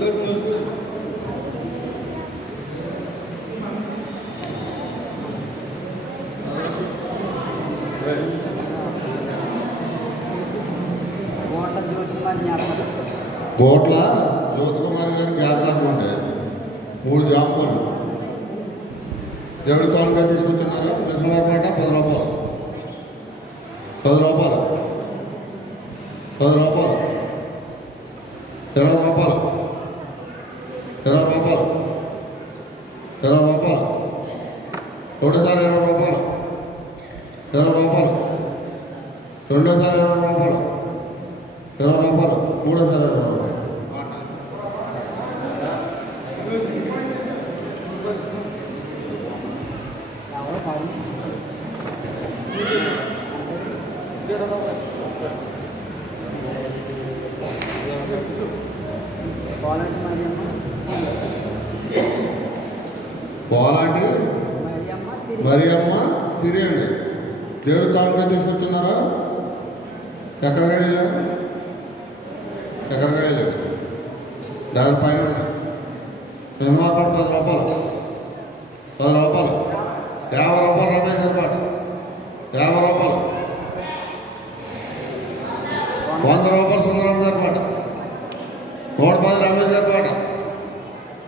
కోట్ల జ్యోతికుమార్ గారి జ్ఞాపకాలు ఉండే మూడు జాంపులు దేవుడి కాలుగా తీసుకొచ్చున్నారు. మిశ్రమ పాట పది రూపాయలు. పది రూపాయలు. పది రూపాయలు. ఇరవై రూపాయలు ఇరవై రూపాయలు ఇరవై రూపాయలు ఒకటోసారి ఇరవై రూపాయలు ఇరవై రూపాయలు రెండోసారి ఇరవై రూపాయలు ఇరవై రూపాయలు మూడోసారి ఇరవై రూపాయలు ఎవరో పోలాంటి మరి అమ్మ సిరి అండి దేవుడు కానుక తీసుకొచ్చున్నారా ఎక్కడ గడిలో లేదు దాని పైన ఉంది నిర్మాణం పది రూపాయలు. పది రూపాయలు. యాభై రూపాయలు రమేష్ గారి యాభై రూపాయలు. వంద రూపాయలు సుందరం గారి నూట పది రూపాయలు గారి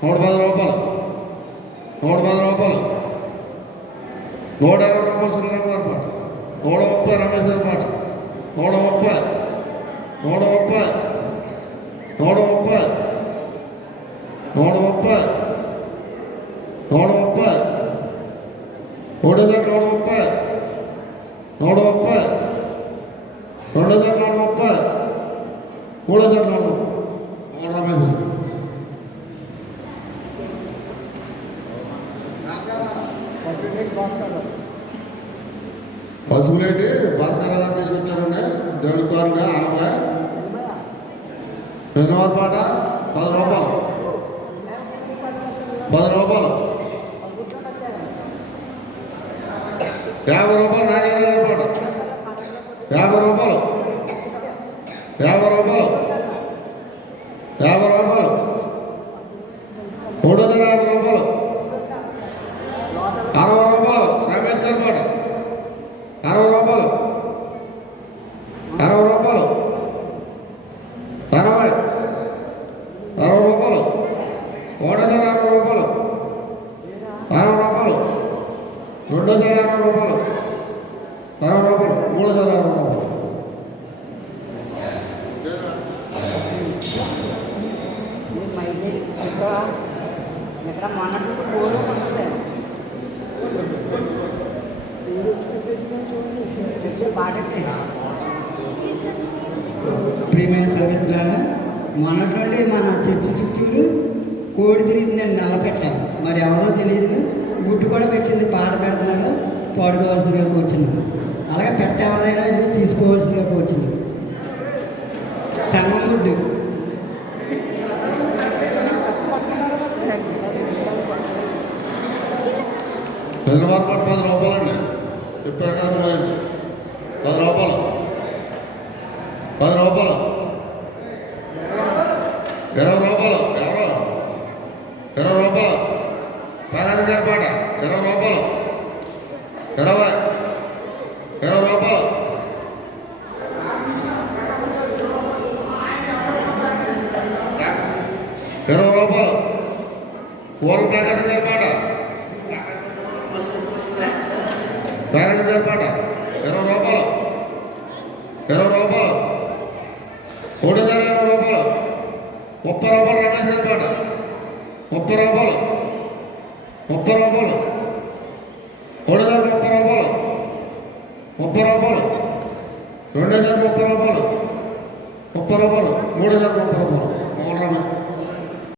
నూట పది రూపాయలు నూట పది రూపాయలు నూట ఇరవై రూపాయలు సుందరం గారి పాట నూట ముప్పై రమేష్ గారి పాట నూట ముప్పై నూట ముప్పై నూట ముప్పై నూట ముప్పై నూట ముప్పై నూట దగ్గర నూట ముప్పై నూట ముప్పై రెండు దగ్గర నూట ముప్పై మూడో దగ్గర నూట ముప్పై నూట రమేష్ గారు పశువులేంటి భాస్కర్ గారు తీసుకొచ్చారండి. దేవుడి కోరంగా అనగా పెద్దవారి పాట? పది రూపాయలు. పది రూపాయలు. యాభై రూపాయలు నాగేశ్వర గారి పాట. యాభై రూపాయలు. యాభై రూపాయలు. యాభై రూపాయలు. మూడు వందల రెండోసారి అరవై రూపాయలు అరవై రూపాయలు మూడోసారి అరవై రూపాయలు మీరు మైలేజ్ ఇక్కడ ఇక్కడ మొన్నటి ఫోన్ వస్తుంది చర్చి పాట ప్రియమైన సర్వీసులారా మొన్నటి నుండి మన చర్చి చుట్టూరు కోడి తిరిగిందండి నల్లపెట్ట మరి ఎవరో తెలియదు గుడ్డు కూడా పెట్టింది పాట పెడుతున్నారు. పాడుకోవాల్సిందిగా కూర్చుంది అలాగే పెట్ట ఎవరైనా ఇది తీసుకోవాల్సిందిగా కూర్చుంది సంగం గుడ్డు. పది రూపాయలండి చెప్పారు కదా పది రూపాయలు. పది రూపాయలు ఇరవై రూపాయలు ఎవరు ఇరవై రూపాయలు ప్రధాని గారి పాట ఇరవై రూపాయలు ఇరవై ఇరవై రూపాయలు ఇరవై రూపాయలు పూర్వ ప్రకాశం గారి పాట ప్రకాశం గారి పాట ఇరవై రూపాయలు ఇరవై రూపాయలు కోటి గారు ఇరవై రూపాయలు ముప్పై రూపాయలు రమేష్ గారి పాట ముప్పై రూపాయలు ముప్పై రూపాయలు. మూడు వందల ముప్పై రూపాయలు. ముప్పై రూపాయలు. రెండు వందల ముప్పై రూపాయలు. ముప్పై రూపాయలు. మూడు వందల ముప్పై రూపాయలు. మూడు రూపాయలు